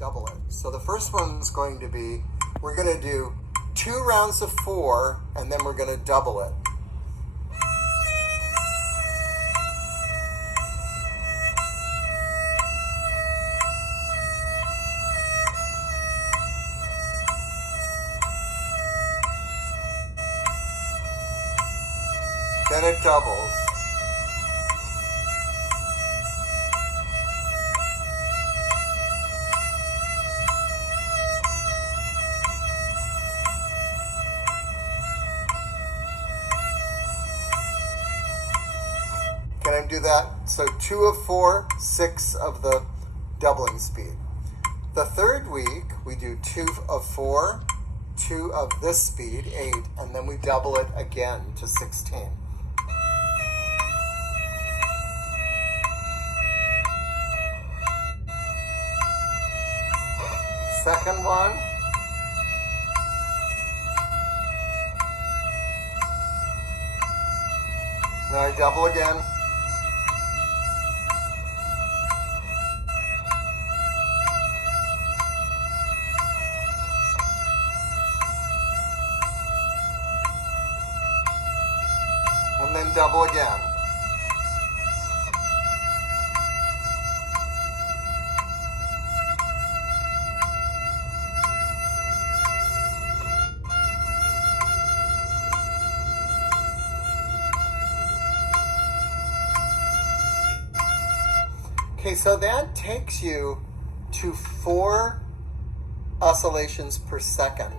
double it. So the first one's going to be, we're going to do 2 rounds of 4, and then we're going to double it. Then it doubles. Can I do that? So 2 of 4, 6 of the doubling speed. The third week, we do 2 of 4, 2 of this speed, 8, and then we double it again to 16. Second one. Now I double again. And then double again. Okay, so that takes you to 4 oscillations per second,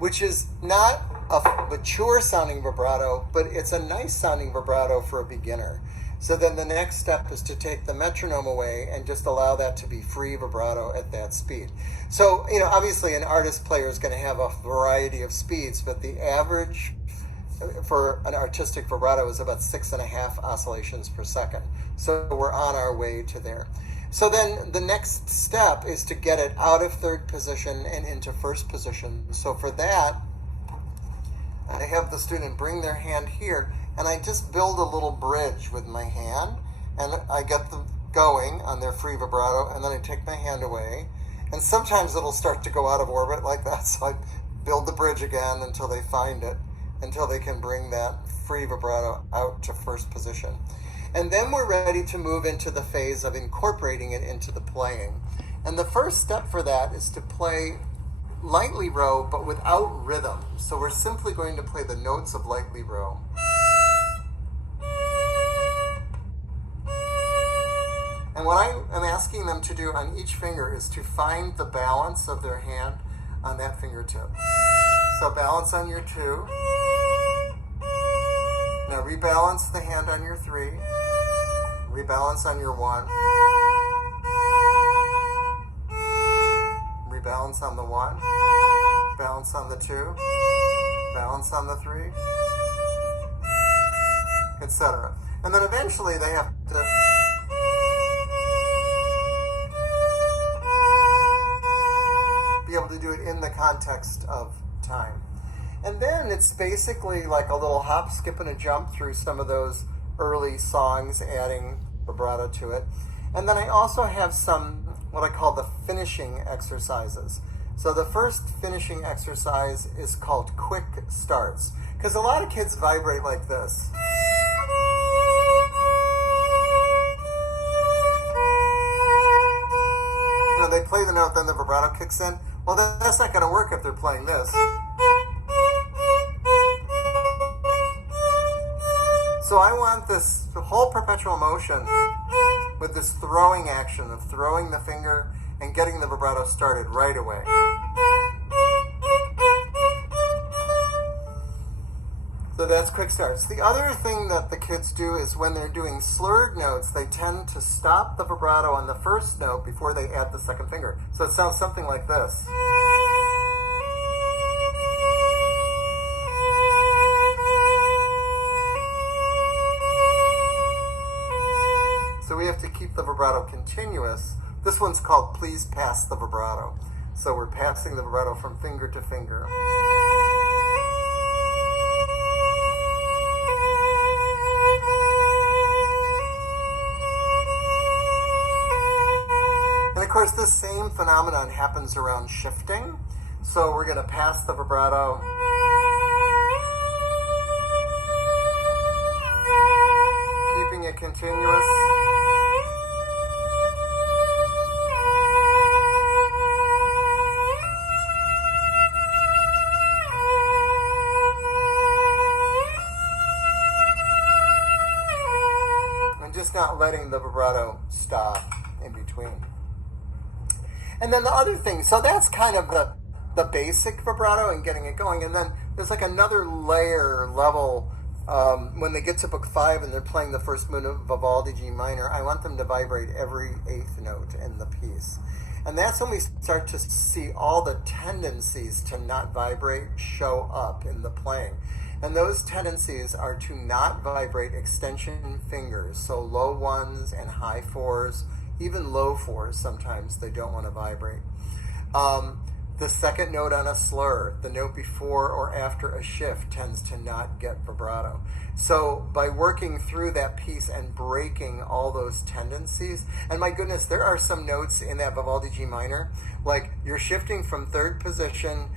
which is not a mature sounding vibrato, but it's a nice sounding vibrato for a beginner. So then the next step is to take the metronome away and just allow that to be free vibrato at that speed. So, obviously an artist player is going to have a variety of speeds, but the average for an artistic vibrato is about 6.5 oscillations per second. So we're on our way to there. So then the next step is to get it out of third position and into first position. So for that, I have the student bring their hand here, and I just build a little bridge with my hand, and I get them going on their free vibrato, and then I take my hand away. And sometimes it'll start to go out of orbit like that, so I build the bridge again until they find it, until they can bring that free vibrato out to first position. And then we're ready to move into the phase of incorporating it into the playing. And the first step for that is to play lightly row, but without rhythm. So we're simply going to play the notes of lightly row. And what I am asking them to do on each finger is to find the balance of their hand on that fingertip. So balance on your 2. Now rebalance the hand on your 3. Rebalance on your 1. Rebalance on the 1. Balance on the 2. Balance on the 3. Etc. And then eventually they have to be able to do it in the context of time. And then it's basically like a little hop, skip, and a jump through some of those early songs, adding vibrato to it. And then I also have some, what I call the finishing exercises. So the first finishing exercise is called quick starts, because a lot of kids vibrate like this. They play the note, then the vibrato kicks in. Well, that's not going to work if they're playing this. So I want this whole perpetual motion with this throwing action of throwing the finger and getting the vibrato started right away. So that's quick starts. The other thing that the kids do is when they're doing slurred notes, they tend to stop the vibrato on the first note before they add the second finger. So it sounds something like this. So we have to keep the vibrato continuous. This one's called Please Pass the Vibrato. So we're passing the vibrato from finger to finger. course, this same phenomenon happens around shifting. So we're going to pass the vibrato. Keeping it continuous. And just not letting the vibrato stop in between. And then the other thing, so that's kind of the basic vibrato and getting it going. And then there's like another level when they get to book 5 and they're playing the first movement of Vivaldi G minor. I want them to vibrate every 8th note in the piece. And that's when we start to see all the tendencies to not vibrate show up in the playing. And those tendencies are to not vibrate extension fingers, so low 1s and high 4s, even low 4s sometimes they don't want to vibrate. The second note on a slur, the note before or after a shift, tends to not get vibrato. So by working through that piece and breaking all those tendencies, and my goodness, there are some notes in that Vivaldi G minor, like you're shifting from 3rd position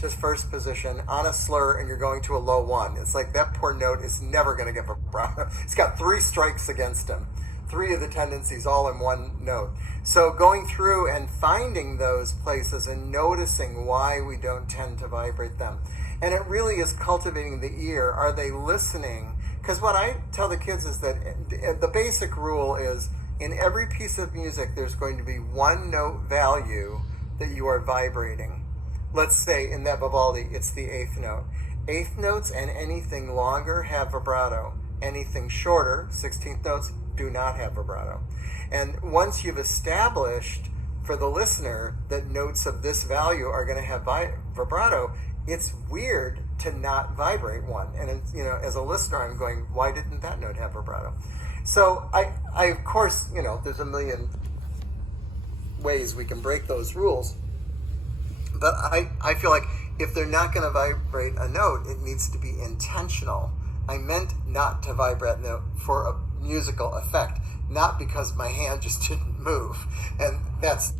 to 1st position on a slur and you're going to a low 1. It's like that poor note is never going to get vibrato. It's got 3 strikes against him. 3 of the tendencies all in one note. So going through and finding those places and noticing why we don't tend to vibrate them. And it really is cultivating the ear. Are they listening? Because what I tell the kids is that the basic rule is in every piece of music there's going to be one note value that you are vibrating. Let's say in that Vivaldi it's the 8th note. 8th notes and anything longer have vibrato. Anything shorter, 16th notes, do not have vibrato. And once you've established for the listener that notes of this value are going to have vibrato, it's weird to not vibrate one. And it's, as a listener, I'm going, why didn't that note have vibrato? So I of course, there's a million ways we can break those rules. But I feel like if they're not going to vibrate a note, it needs to be intentional. I meant not to vibrate note for a musical effect, not because my hand just didn't move. And that's